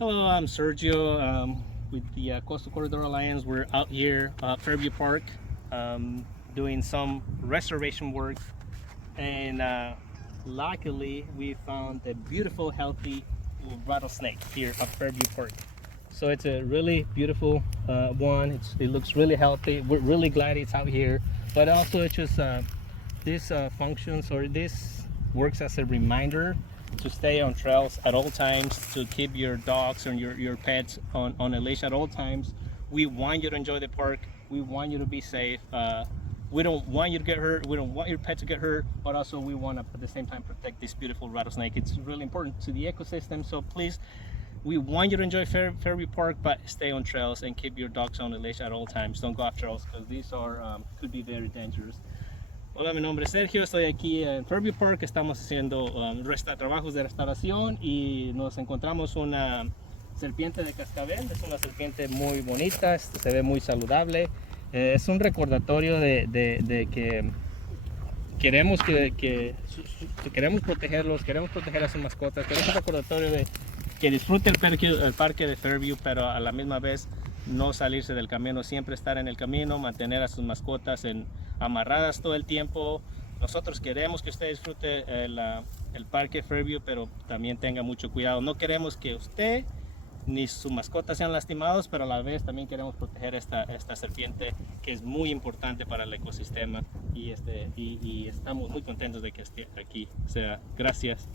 Hello, I'm Sergio with the Coastal Corridor Alliance. We're out here at Fairview Park doing some restoration work, and luckily we found a beautiful, healthy rattlesnake here at Fairview Park. So it's a really beautiful one. It looks really healthy. We're really glad it's out here, but also it's just this functions, or this works as a reminder to stay on trails at all times, to keep your dogs and your pets on a leash at all times. We want you to enjoy the park. We want you to be safe. We don't want you to get hurt. We don't want your pet to get hurt, but also we want to at the same time protect this beautiful rattlesnake. It's really important to the ecosystem. So please, we want you to enjoy Fairview Park, but stay on trails and keep your dogs on the leash at all times. Don't go off trails because these are could be very dangerous. Hola, mi nombre es Sergio, estoy aquí en Fairview Park, estamos haciendo trabajos de restauración y nos encontramos una serpiente de cascabel. Es una serpiente muy bonita, se ve muy saludable. Es un recordatorio de que queremos queremos protegerlos, queremos proteger a sus mascotas, pero es un recordatorio de que disfrute el parque de Fairview, pero a la misma vez no salirse del camino, siempre estar en el camino, mantener a sus mascotas amarradas todo el tiempo. Nosotros queremos que usted disfrute el parque Fairview, pero también tenga mucho cuidado. No queremos que usted ni su mascota sean lastimados, pero a la vez también queremos proteger esta serpiente que es muy importante para el ecosistema, y estamos muy contentos de que esté aquí. O sea, gracias.